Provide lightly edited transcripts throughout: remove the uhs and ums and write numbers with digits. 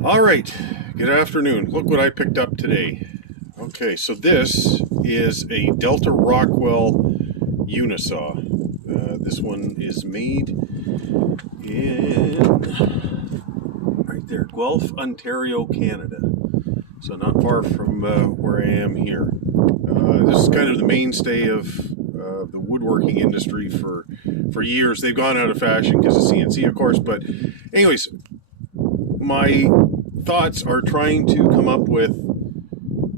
All right, good afternoon. Look what I picked up today. Okay, so this is a Delta Rockwell unisaw. This one is made in right there, Guelph, Ontario, Canada. So not far from where I am here. This is kind of the mainstay of the woodworking industry for years. They've gone out of fashion because of CNC, of course. But anyways, my thoughts are trying to come up with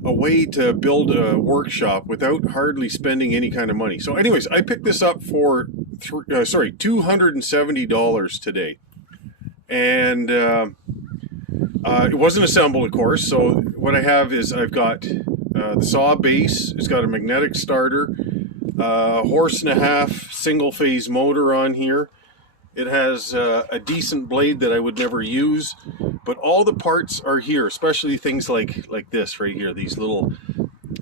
a way to build a workshop without hardly spending any kind of money. So anyways, I picked this up for $270 today. And it wasn't assembled, of course. So what I have is I've got the saw base. It's got a magnetic starter, horse and a half single phase motor on here. It has a decent blade that I would never use, but all the parts are here, especially things like this right here, these little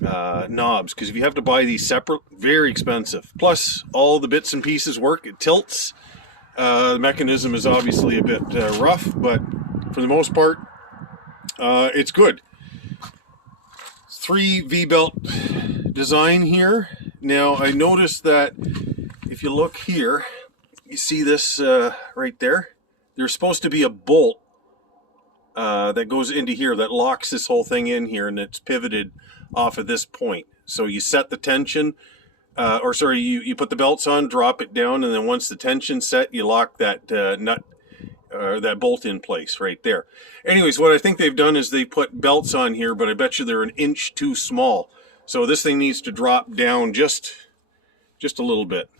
knobs, because if you have to buy these separate, very expensive. Plus, all the bits and pieces work. It tilts. The mechanism is obviously a bit rough, but for the most part, it's good. 3 V-belt design here. Now, I noticed that if you look here, you see this right there? There's supposed to be a bolt that goes into here that locks this whole thing in here, and it's pivoted off of this point. So you set the tension, you put the belts on, drop it down, and then once the tension's set, you lock that nut, that bolt in place right there. Anyways, what I think they've done is they put belts on here, but I bet you they're an inch too small. So this thing needs to drop down just a little bit.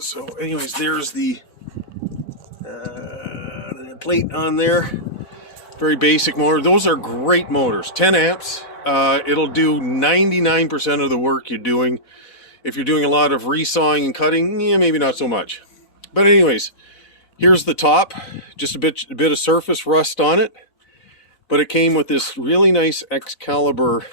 So anyways, there's the plate on there. Very basic motor. Those are great motors. 10 amps. It'll do 99% of the work you're doing. If you're doing a lot of resawing and cutting, yeah, maybe not so much. But anyways, here's the top. Just a bit of surface rust on it. But it came with this really nice Excalibur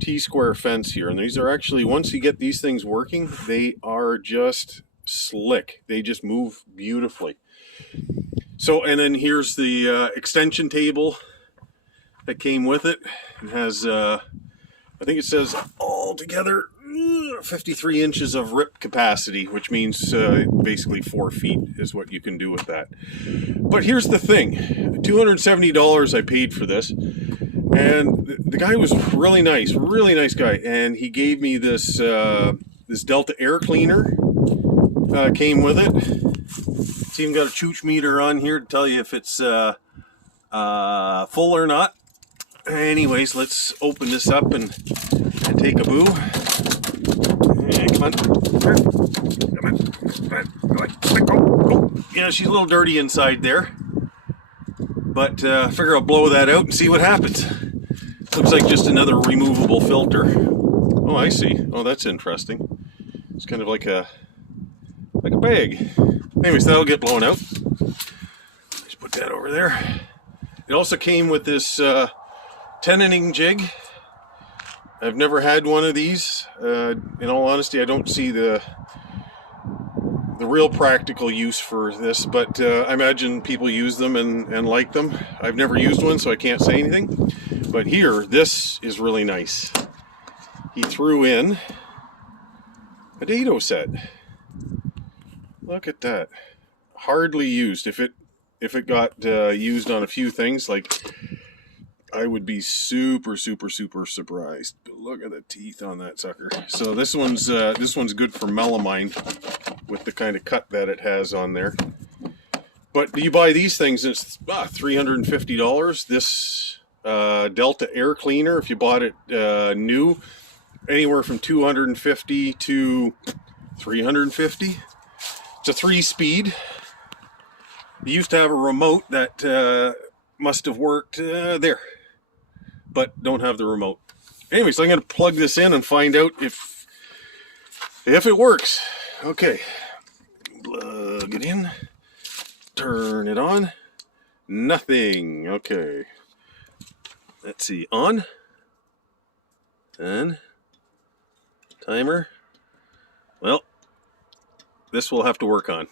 T-square fence here, and these are actually, once you get these things working, they are just slick. They just move beautifully. So, and then here's the extension table that came with it. It has I think it says all together 53 inches of rip capacity, which means basically 4 feet is what you can do with that. But here's the thing, $270 I paid for this. And the guy was really nice guy, and he gave me this this Delta air cleaner. Came with it. It's even got a chooch meter on here to tell you if it's full or not. Anyways, let's open this up and take a boo. Come on. Go. Yeah, she's a little dirty inside there. But I figure I'll blow that out and see what happens. Looks like just another removable filter. Oh, I see. Oh, that's interesting. It's kind of like a bag. Anyways, that'll get blown out. Just put that over there. It also came with this tenoning jig. I've never had one of these. In all honesty, I don't see the real practical use for this, but I imagine people use them and like them. I've never used one, so I can't say anything. But here, this is really nice. He threw in a dado set. Look at that. Hardly used. If it got used on a few things, like, I would be super surprised. But look at the teeth on that sucker. So this one's good for melamine with the kind of cut that it has on there. But you buy these things, it's $350. This Delta air cleaner, if you bought it new, anywhere from $250 to $350. It's a 3-speed. You used to have a remote that must have worked there, but don't have the remote. Anyways, I'm going to plug this in and find out if it works. Okay, plug it in, turn it on, nothing. Okay, let's see, on, 10, timer. Well, this will have to work on.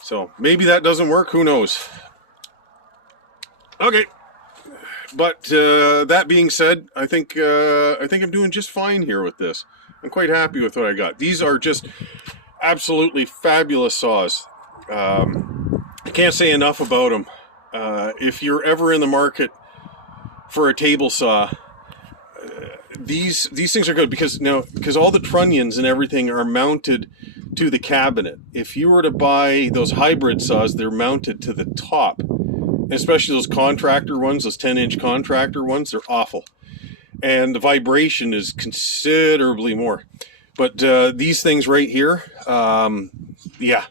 So maybe that doesn't work, who knows. Okay, but that being said, I think I'm doing just fine here with this. I'm quite happy with what I got. These are just absolutely fabulous saws. I can't say enough about them. If you're ever in the market for a table saw, these things are good because all the trunnions and everything are mounted to the cabinet. If you were to buy those hybrid saws, they're mounted to the top. And especially those contractor ones, those 10-inch contractor ones, they're awful. And the vibration is considerably more. But these things right here, yeah,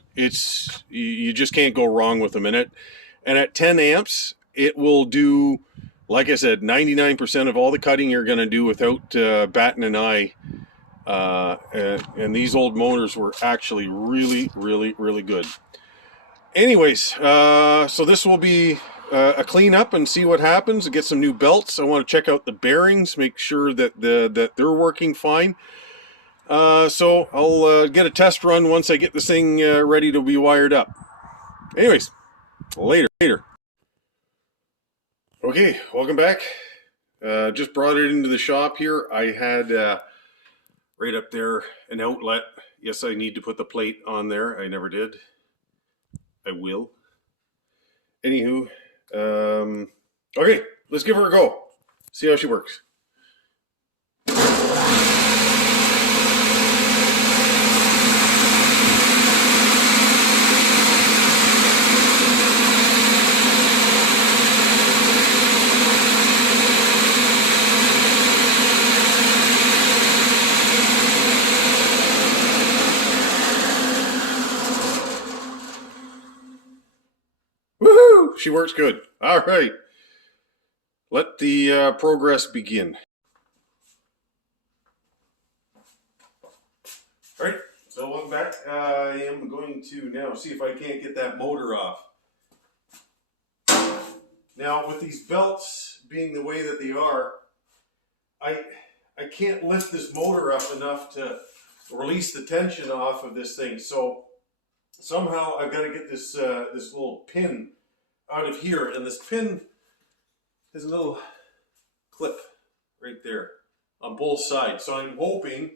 you just can't go wrong with them. And at 10 amps, it will do, like I said, 99% of all the cutting you're going to do without batting an eye. And these old motors were actually really, really, really good. Anyways, so this will be a cleanup and see what happens. Get some new belts. I want to check out the bearings, make sure that they're working fine. So I'll get a test run once I get this thing ready to be wired up. Anyways, later. Okay, welcome back. Just brought it into the shop here. I had right up there an outlet. Yes, I need to put the plate on there. I never did. I will. Anywho, okay, let's give her a go. See how she works. She works good. All right. Let the progress begin. All right. So welcome back. I am going to now see if I can't get that motor off. Now, with these belts being the way that they are, I can't lift this motor up enough to release the tension off of this thing. So somehow I've got to get this this little pin out of here, and this pin has a little clip right there on both sides. So I'm hoping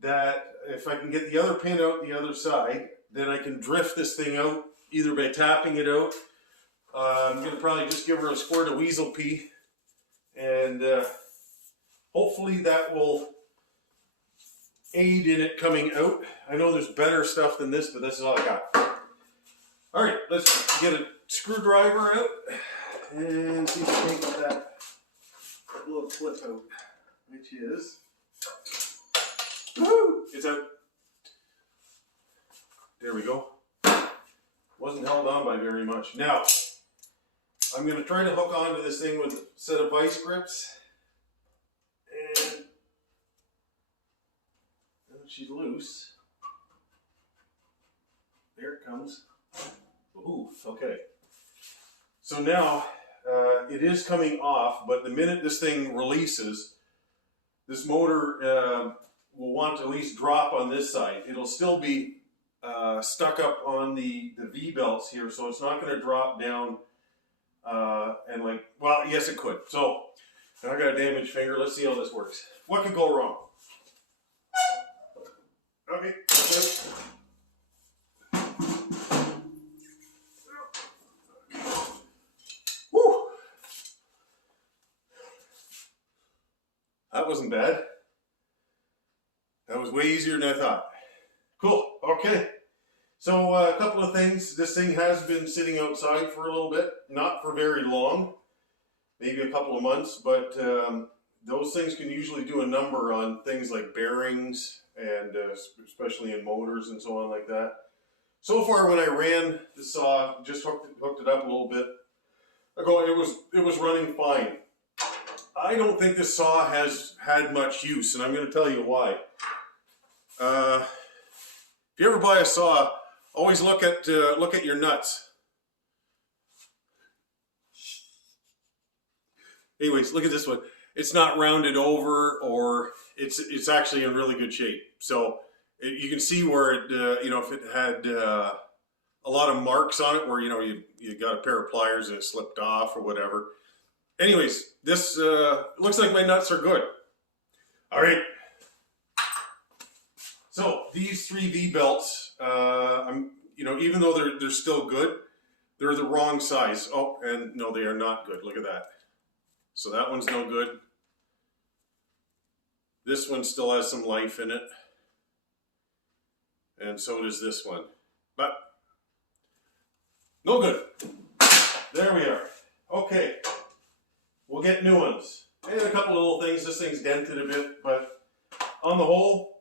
that if I can get the other pin out the other side, then I can drift this thing out either by tapping it out. I'm going to probably just give her a squirt of weasel pea, and hopefully that will aid in it coming out. I know there's better stuff than this, but this is all I got. All right, let's get a screwdriver out and see if I can get that little clip out, which is, woohoo, it's out. There we go. Wasn't held on by very much. Now, I'm going to try to hook onto this thing with a set of vice grips, and she's loose. There it comes. Ooh, okay. So now it is coming off, but the minute this thing releases, this motor will want to at least drop on this side. It'll still be stuck up on the V belts here, so it's not going to drop down and like, well, yes it could. So, and I got a damaged finger. Let's see how this works. What could go wrong? Okay. That wasn't bad. That was way easier than I thought. Cool. Okay. So a couple of things. This thing has been sitting outside for a little bit. Not for very long. Maybe a couple of months. But those things can usually do a number on things like bearings and especially in motors and so on like that. So far when I ran the saw, just hooked it up a little bit ago, it was running fine. I don't think this saw has had much use, and I'm going to tell you why. If you ever buy a saw, always look at your nuts. Anyways, look at this one. It's not rounded over, or it's actually in really good shape. So you can see where it, you know, if it had a a lot of marks on it where, you know, you got a pair of pliers and it slipped off or whatever. Anyways, this looks like my nuts are good. All right. So these 3 V-belts, you know, even though they're still good, they're the wrong size. Oh, and no, they are not good. Look at that. So that one's no good. This one still has some life in it. And so does this one. But no good. There we are. Okay. We'll get new ones. And a couple of little things. This thing's dented a bit, but on the whole,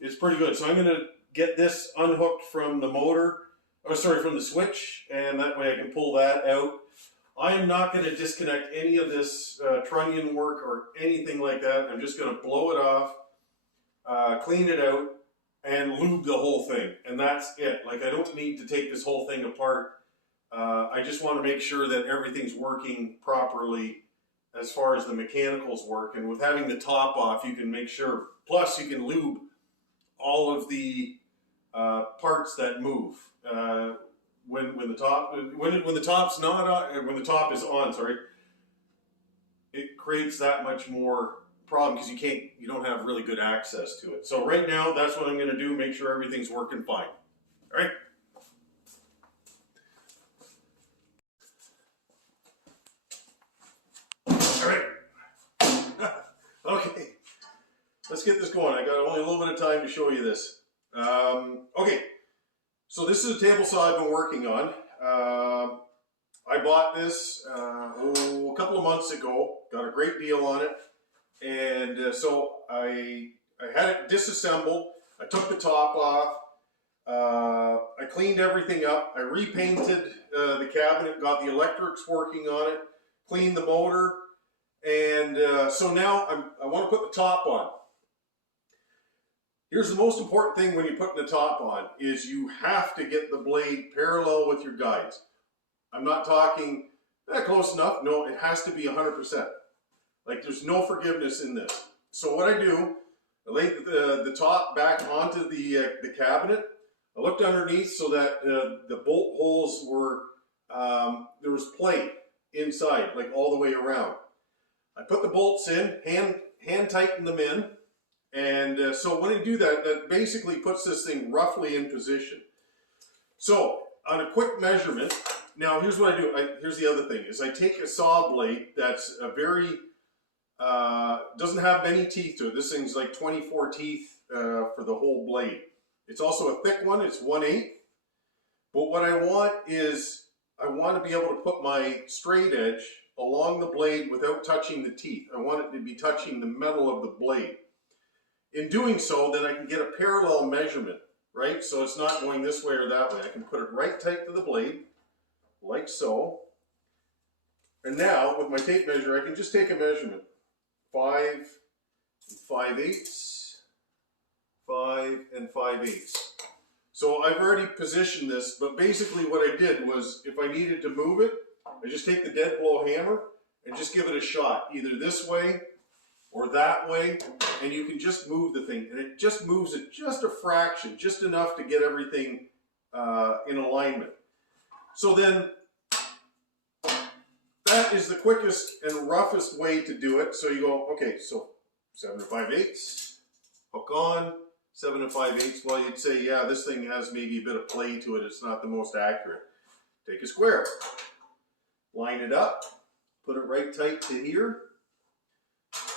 it's pretty good. So I'm going to get this unhooked from the motor, or sorry, from the switch, and that way I can pull that out. I am not going to disconnect any of this trunnion work or anything like that. I'm just going to blow it off, clean it out, and lube the whole thing. And that's it. Like, I don't need to take this whole thing apart. I just want to make sure that everything's working properly as far as the mechanicals work. And with having the top off, you can make sure. Plus, you can lube all of the parts that move. When the top is on, sorry, it creates that much more problem because you don't have really good access to it. So right now, that's what I'm going to do. Make sure everything's working fine. All right. All right. Okay. Let's get this going. I got only a little bit of time to show you this. Okay. So this is a table saw I've been working on. I bought this a couple of months ago. Got a great deal on it. And so I had it disassembled. I took the top off. I cleaned everything up. I repainted the cabinet, got the electrics working on it, cleaned the motor. And so now I want to put the top on. Here's the most important thing when you're putting the top on is you have to get the blade parallel with your guides. I'm not talking close enough. No, it has to be 100%. Like, there's no forgiveness in this. So what I do, I lay the top back onto the cabinet. I looked underneath so that the bolt holes were, there was plate inside, like all the way around. I put the bolts in, hand tighten them in. And so when I do that, that basically puts this thing roughly in position. So on a quick measurement, now here's what I do. Here's the other thing, is I take a saw blade that's a very, doesn't have many teeth to it. This thing's like 24 teeth for the whole blade. It's also a thick one, it's 1/8. But what I want is, I want to be able to put my straight edge along the blade without touching the teeth. I want it to be touching the metal of the blade. In doing so, then I can get a parallel measurement, right? So it's not going this way or that way. I can put it right tight to the blade, like so. And now, with my tape measure, I can just take a measurement. 5 5/8, 5 5/8. So I've already positioned this, but basically what I did was, if I needed to move it, I just take the dead blow hammer and just give it a shot, either this way or that way, and you can just move the thing, and it just moves it just a fraction, just enough to get everything in alignment. So then, that is the quickest and roughest way to do it. So you go, okay, so 7 5/8, hook on, 7 5/8. Well, you'd say, yeah, this thing has maybe a bit of play to it. It's not the most accurate. Take a square, line it up, put it right tight to here.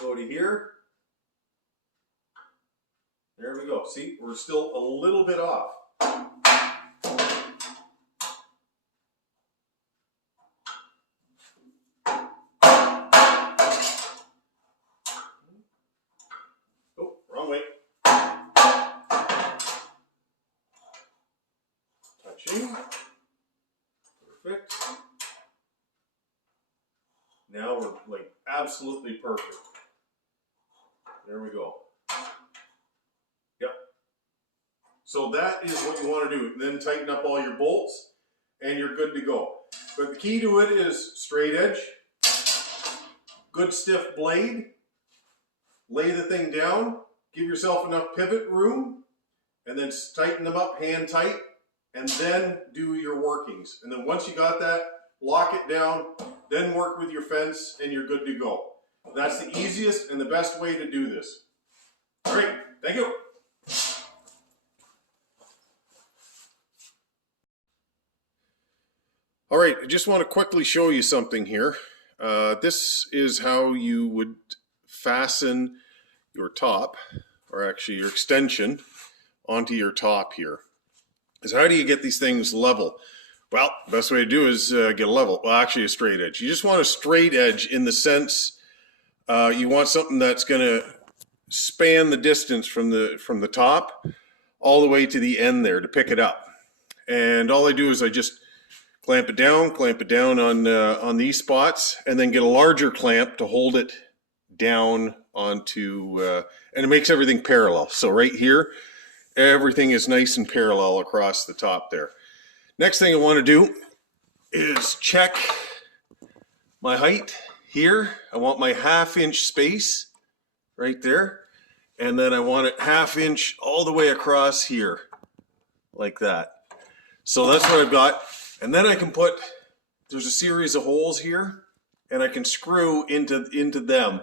Go to here. There we go. See, we're still a little bit off. Oh, wrong way. Touching. Perfect. Now we're like absolutely perfect. There we go. Yep. So that is what you want to do. Then tighten up all your bolts and you're good to go. But the key to it is straight edge, good stiff blade, lay the thing down, give yourself enough pivot room, and then tighten them up hand tight, and then do your workings. And then once you got that, lock it down, then work with your fence, and you're good to go. That's the easiest and the best way to do this. All right, thank you. All right, I just want to quickly show you something here. This is how you would fasten your top, or actually your extension, onto your top here. Is how do you get these things level? Well, the best way to do is get a level, well actually a straight edge. You just want a straight edge in the sense you want something that's going to span the distance from the top all the way to the end there to pick it up. And all I do is I just clamp it down on these spots, and then get a larger clamp to hold it down onto, and it makes everything parallel. So right here, everything is nice and parallel across the top there. Next thing I want to do is check my height here. I want my 1/2 inch space right there. And then I want it 1/2 inch all the way across here, like that. So that's what I've got. And then I can put, there's a series of holes here, and I can screw into them.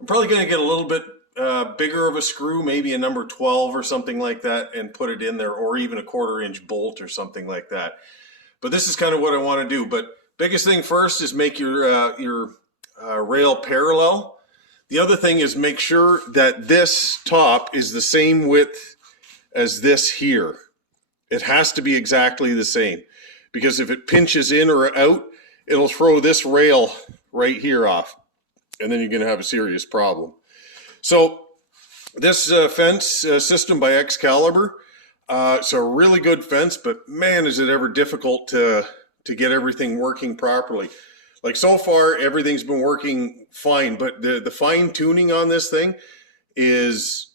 I'm probably going to get a little bit bigger of a screw, maybe a number 12 or something like that, and put it in there, or even a 1/4 inch bolt or something like that. But this is kind of what I want to do. But biggest thing first is make your rail parallel. The other thing is make sure that this top is the same width as this here. It has to be exactly the same, because if it pinches in or out, it'll throw this rail right here off, and then you're going to have a serious problem. So this fence system by Excalibur, it's a really good fence, but man, is it ever difficult to get everything working properly. Like so far, everything's been working fine, but the fine tuning on this thing is,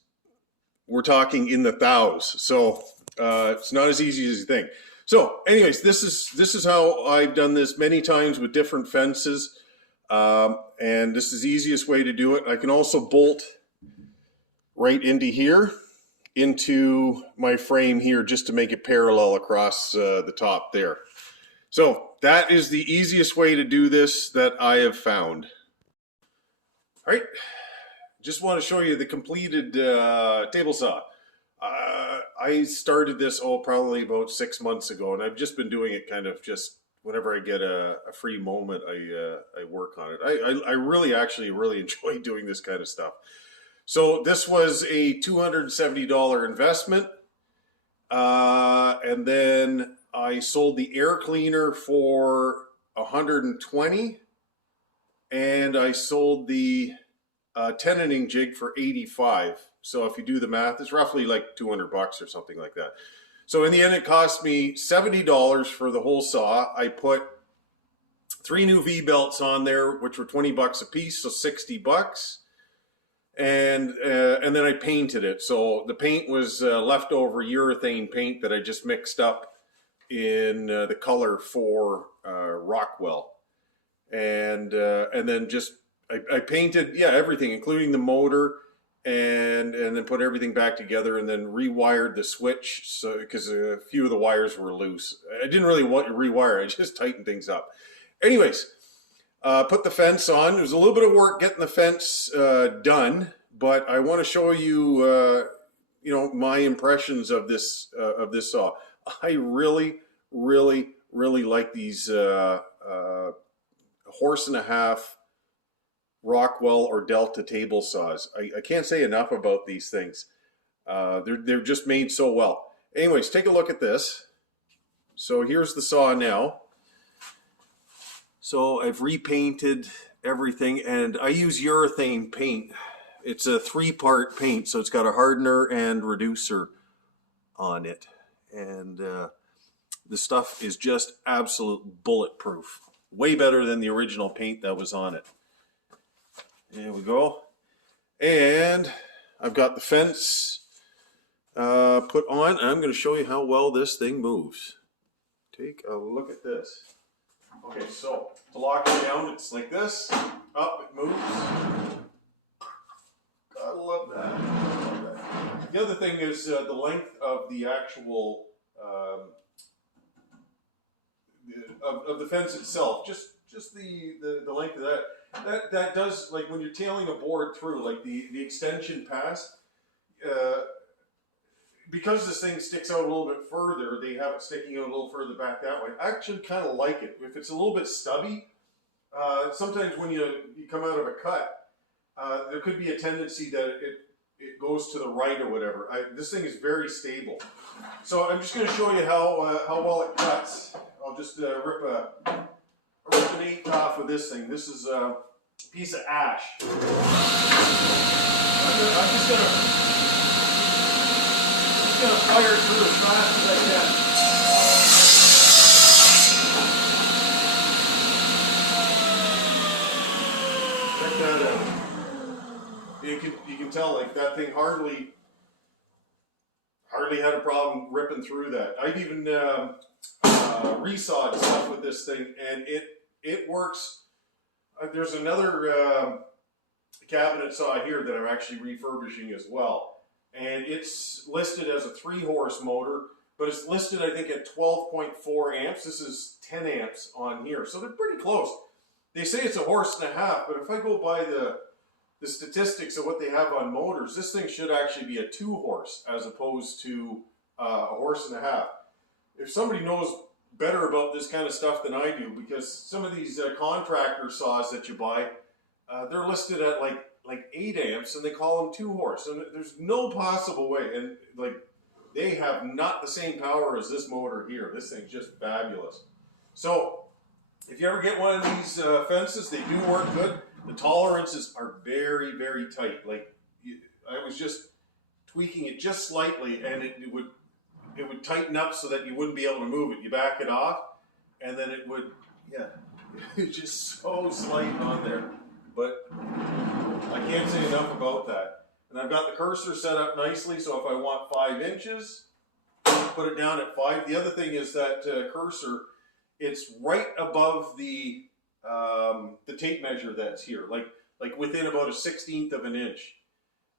we're talking in the thousands. So it's not as easy as you think. So anyways, this is how I've done this many times with different fences. And this is the easiest way to do it. I can also bolt right into here, into my frame here, just to make it parallel across the top there. So that is the easiest way to do this that I have found. All right, just want to show you the completed table saw. I started this probably about 6 months ago, and I've just been doing it kind of just whenever I get a free moment. I work on it. I really enjoy doing this kind of stuff. So this was a $270 investment, and then I sold the air cleaner for $120, and I sold the tenon jig for $85. So if you do the math, it's roughly like 200 bucks or something like that. So in the end, it cost me $70 for the whole saw. I put 3 new V-belts on there, which were 20 bucks a piece, so 60 bucks. And then I painted it. So the paint was leftover urethane paint that I just mixed up in the color for Rockwell. And then just, I painted, yeah, everything, including the motor, and then put everything back together, and then rewired the switch, so because a few of the wires were loose. I didn't really want to rewire, I just tightened things up. Anyways, put the fence on. It was a little bit of work getting the fence done, but I want to show you, you know, my impressions of this saw. I really like these 1.5 horse Rockwell or Delta table saws. I can't say enough about these things. They're just made so well. Anyways, take a look at this. So here's the saw now. So I've repainted everything, and I use urethane paint. It's a 3-part paint, so it's got a hardener and reducer on it. And the stuff is just absolute bulletproof. Way better than the original paint that was on it. There we go. And I've got the fence put on. I'm going to show you how well this thing moves. Take a look at this. Okay, so to lock it down, it's like this. Up, it moves. Gotta love that. The other thing is the length of the actual of the fence itself, just the length of that does, like when you're tailing a board through, like the extension pass, because this thing sticks out a little bit further, they have it sticking out a little further back that way. I actually kind of like it. If it's a little bit stubby, sometimes when you come out of a cut, there could be a tendency that it goes to the right or whatever. This thing is very stable. So I'm just going to show you how well it cuts. I'll just rip an eighth off with this thing. This is a piece of ash. I'm just going to fire it through as fast as I can. Check that out. You can tell, like, that thing hardly had a problem ripping through that. I've even resawed stuff with this thing, and it works. There's another cabinet saw here that I'm actually refurbishing as well, and it's listed as a 3-horse motor, but it's listed, I think, at 12.4 amps. This is 10 amps on here, so they're pretty close. They say it's 1.5 horses, but if I go by the statistics of what they have on motors, this thing should actually be a 2-horse as opposed to 1.5 horses. If somebody knows better about this kind of stuff than I do, because some of these contractor saws that you buy, they're listed at like 8 amps and they call them 2-horse, and there's no possible way. And like, they have not the same power as this motor here. This thing's just fabulous. So if you ever get one of these fences, they do work good. The tolerances are very, very tight. Like, I was just tweaking it just slightly, and it would tighten up so that you wouldn't be able to move it. You back it off, and then it would, yeah, it's just so slight on there. But I can't say enough about that. And I've got the cursor set up nicely, so if I want 5 inches, put it down at 5. The other thing is that cursor, it's right above the tape measure that's here, like within about 1/16 of an inch.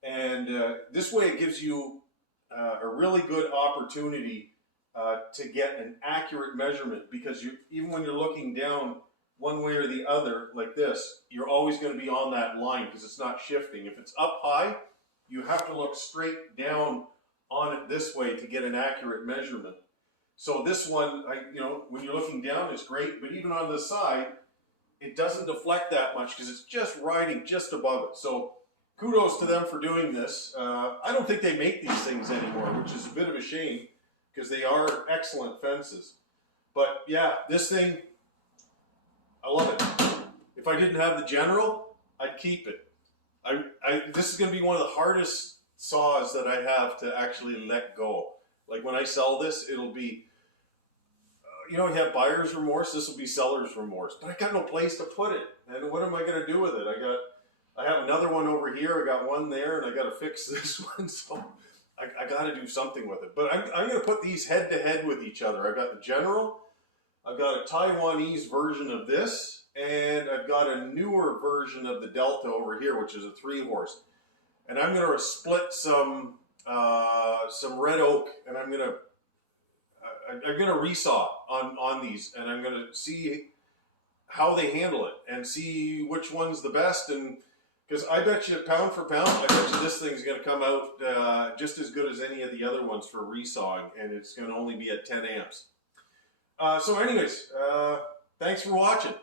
And this way it gives you a really good opportunity to get an accurate measurement, because even when you're looking down one way or the other like this, you're always going to be on that line because it's not shifting. If it's up high, you have to look straight down on it this way to get an accurate measurement. So this one, when you're looking down, is great, but even on the side, it doesn't deflect that much because it's just riding just above it. So kudos to them for doing this. I don't think they make these things anymore, which is a bit of a shame because they are excellent fences. But yeah, this thing, I love it. If I didn't have the General, I'd keep it. This is going to be one of the hardest saws that I have to actually let go. Like when I sell this, it'll be, you have buyer's remorse. This will be seller's remorse. But I got no place to put it. And what am I going to do with it? I have another one over here. I got one there, and I got to fix this one. So I got to do something with it. But I'm going to put these head to head with each other. I've got the General. I've got a Taiwanese version of this, and I've got a newer version of the Delta over here, which is a 3-horse. And I'm going to split some red oak, and I'm going to resaw on these, and I'm going to see how they handle it and see which one's the best. And because I bet you, pound for pound, I bet you this thing's going to come out just as good as any of the other ones for resawing, and it's going to only be at 10 amps. So anyways, thanks for watching.